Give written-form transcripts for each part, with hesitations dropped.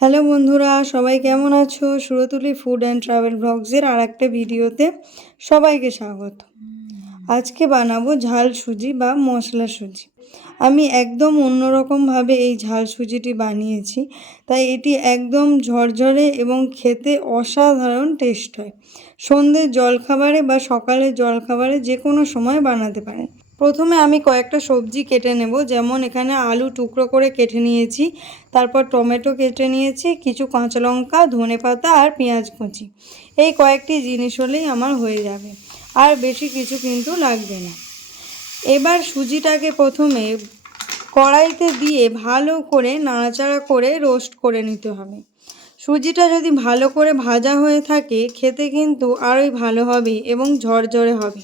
Hello বন্ধুরা, সবাই কেমন আছো? সুরতুলি ফুড অ্যান্ড ট্রাভেল ব্লগসের আর একটা ভিডিওতে সবাইকে স্বাগত। আজকে বানাবো ঝাল সুজি বা মশলা সুজি। আমি একদম অন্যরকমভাবে এই ঝাল সুজিটি বানিয়েছি, তাই এটি একদম ঝরঝরে এবং খেতে অসাধারণ টেস্ট হয়। সন্ধ্যের জলখাবারে বা সকালের জলখাবারে যে কোনো সময় বানাতে পারেন। প্রথমে আমি কয়েকটা সবজি কেটে নেব, যেমন এখানে আলু টুকরো করে কেটে নিয়েছি, তারপর টমেটো কেটে নিয়েছি, কিছু কাঁচা লঙ্কা, ধনেপাতা আর পেঁয়াজ কুচি। এই কয়েকটি জিনিস হলেই আমার হয়ে যাবে, আর বেশি কিছু কিন্তু লাগবে না। এবার সুজিটাকে প্রথমে কড়াইতে দিয়ে ভালো করে নাড়াচাড়া করে রোস্ট করে নিতে হবে। সুজিটা যদি ভালো করে ভাজা হয়ে থাকে খেতে কিন্তু আরোই ভালো হবে এবং ঝরঝরে হবে।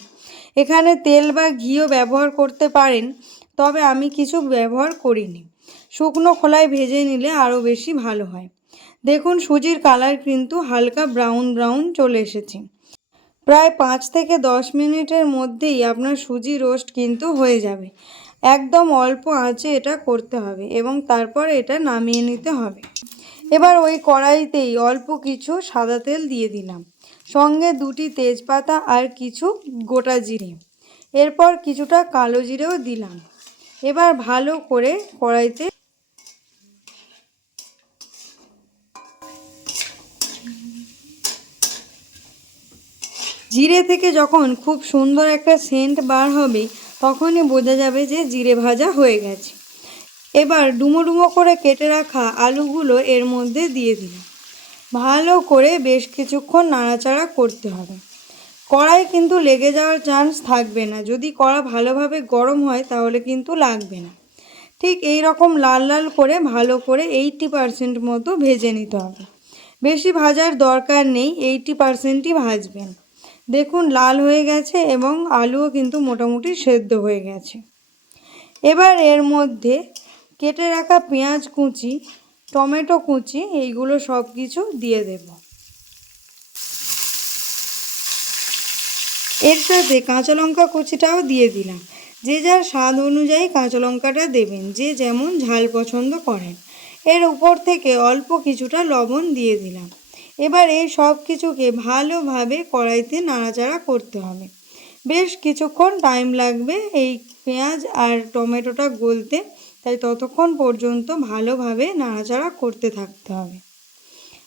এখানে তেল বা ঘিও ব্যবহার করতে পারেন, তবে আমি কিছু ব্যবহার করিনি। শুকনো খোলায় ভেজে নিলে আরও বেশি ভালো হয়। দেখুন সুজির কালার কিন্তু হালকা ব্রাউন ব্রাউন চলে এসেছে। প্রায় 5 থেকে 10 মিনিটের মধ্যেই আপনার সুজি রোস্ট কিন্তু হয়ে যাবে। একদম অল্প আঁচে এটা করতে হবে এবং তারপর এটা নামিয়ে নিতে হবে। এবার ওই কড়াইতেই অল্প কিছু সাদা তেল দিয়ে দিলাম, সঙ্গে 2টি তেজপাতা আর কিছু গোটা জিরে, এরপর কিছুটা কালো জিরেও দিলাম। এবার ভালো করে কড়াইতে জিরে থেকে যখন খুব সুন্দর একটা সেন্ট বার হবে, তখনই বোঝা যাবে যে জিরে ভাজা হয়ে গেছে। এবার ডুমো ডুমো করে কেটে রাখা আলুগুলো এর মধ্যে দিয়ে দিলাম। ভালো করে বেশ কিছুক্ষণ নাড়াচাড়া করতে হবে। কড়াই কিন্তু লেগে যাওয়ার চান্স থাকবে না। যদি কড়া ভালোভাবে গরম হয় তাহলে কিন্তু লাগবে না। ঠিক এই রকম লাল লাল করে ভালো করে 80% মতো ভেজে নিতে হবে। বেশি ভাজার দরকার নেই, 80%ই ভাজবেন। দেখুন লাল হয়ে গেছে এবং আলুও কিন্তু মোটামুটি সেদ্ধ হয়ে গেছে। এবার এর মধ্যে কেটে রাখা পেঁয়াজ কুচি, টমেটো কুচি, এইগুলো সব কিছু দিয়ে দেব। এর সাথে কাঁচা লঙ্কা কুচিটাও দিয়ে দিলাম। যে যার স্বাদ অনুযায়ী কাঁচা লঙ্কাটা দেবেন, যে যেমন ঝাল পছন্দ করেন। এর উপর থেকে অল্প কিছুটা লবণ দিয়ে দিলাম। এবার এই সব কিছুকে ভালোভাবে কড়াইতে নাড়াচাড়া করতে হবে। বেশ কিছুক্ষণ টাইম লাগবে এই পেঁয়াজ আর টমেটোটা গলতে, তাই ততক্ষণ পর্যন্ত ভালোভাবে নাড়াচাড়া করতে থাকতে হবে।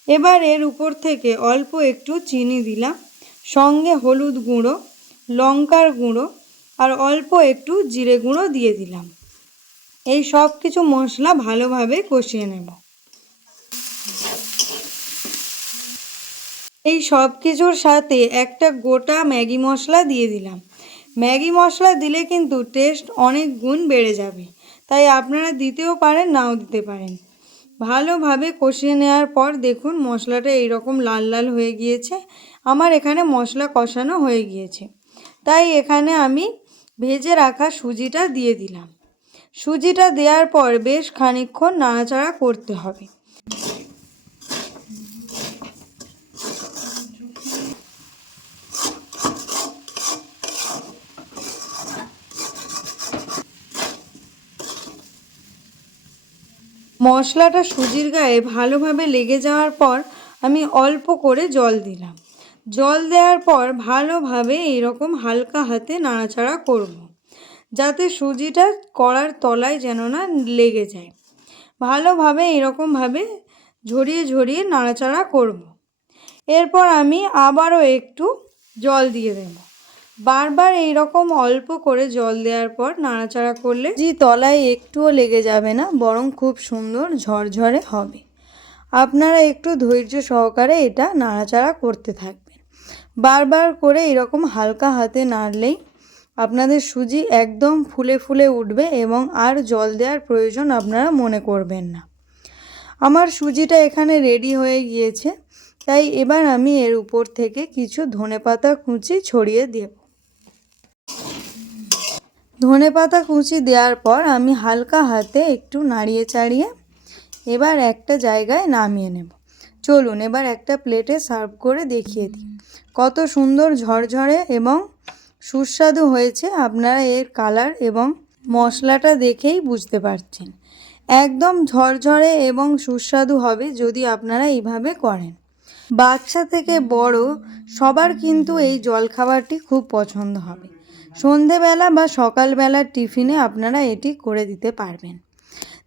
এবার এর উপর থেকে অল্প একটু চিনি দিলাম, সঙ্গে হলুদ গুঁড়ো, লঙ্কার গুঁড়ো আর অল্প একটু জিরে গুঁড়ো দিয়ে দিলাম। এই সব কিছু মশলা ভালোভাবে কষিয়ে নেব। এই সব কিছুর সাথে একটা গোটা ম্যাগি মশলা দিয়ে দিলাম। ম্যাগি মশলা দিলে কিন্তু টেস্ট অনেক গুণ বেড়ে যাবে, তাই আপনারা দিতেও পারেন, নাও দিতে পারেন। ভালোভাবে কষিয়ে নেওয়ার পর দেখুন মশলাটা এইরকম লাল লাল হয়ে গিয়েছে। আমার এখানে মশলা কষানো হয়ে গিয়েছে, তাই এখানে আমি ভেজে রাখা সুজিটা দিয়ে দিলাম। সুজিটা দেওয়ার পর বেশ খানিকক্ষণ নাড়াচাড়া করতে হবে। মশলাটা সুজির গায়ে ভালোভাবে লেগে যাওয়ার পর আমি অল্প করে জল দিলাম। জল দেওয়ার পর ভালোভাবে এইরকম হালকা হাতে নাড়াচাড়া করব, যাতে সুজিটা কড়ার তলায় যেন না লেগে যায়। ভালোভাবে এরকমভাবে ঝরিয়ে ঝরিয়ে নাড়াচাড়া করব। এরপর আমি আবারও একটু জল দিয়ে দেব। বারবার এইরকম অল্প করে জল দেওয়ার পর নাড়াচাড়া করলে যে তলায় একটুও লেগে যাবে না, বরং খুব সুন্দর ঝরঝরে হবে। আপনারা একটু ধৈর্য সহকারে এটা নাড়াচাড়া করতে থাকবেন। বারবার করে এরকম হালকা হাতে নাড়লেই আপনাদের সুজি একদম ফুলে ফুলে উঠবে এবং আর জল দেওয়ার প্রয়োজন আপনারা মনে করবেন না। আমার সুজিটা এখানে রেডি হয়ে গিয়েছে, তাই এবার আমি এর উপর থেকে কিছু ধনেপাতা কুচি ছড়িয়ে দেব। ধনেপাতা কুচি দেওয়ার পর আমি হালকা হাতে একটু নাড়িয়ে চাড়িয়ে এবার একটা জায়গায় নামিয়ে নেব। চলুন এবার একটা প্লেটে সার্ভ করে দেখিয়ে দিই। কত সুন্দর ঝরঝরে এবং সুস্বাদু হয়েছে, আপনারা এর কালার এবং মশলাটা দেখেই বুঝতে পারছেন। একদম ঝরঝরে এবং সুস্বাদু হবে যদি আপনারা এইভাবে করেন। বাচ্চা থেকে বড় সবার কিন্তু এই জলখাবারটি খুব পছন্দ হবে। সন্ধেবেলা বা সকালবেলার টিফিনে আপনারা এটি করে দিতে পারবেন।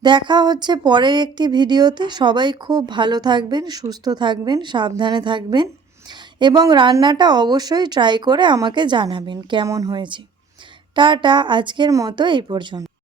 দেখা হচ্ছে পরের একটি ভিডিওতে। সবাই খুব ভালো থাকবেন, সুস্থ থাকবেন, সাবধানে থাকবেন এবং রান্নাটা অবশ্যই ট্রাই করে আমাকে জানাবেন কেমন হয়েছে। টাটা, আজকের মতো এই পর্যন্ত।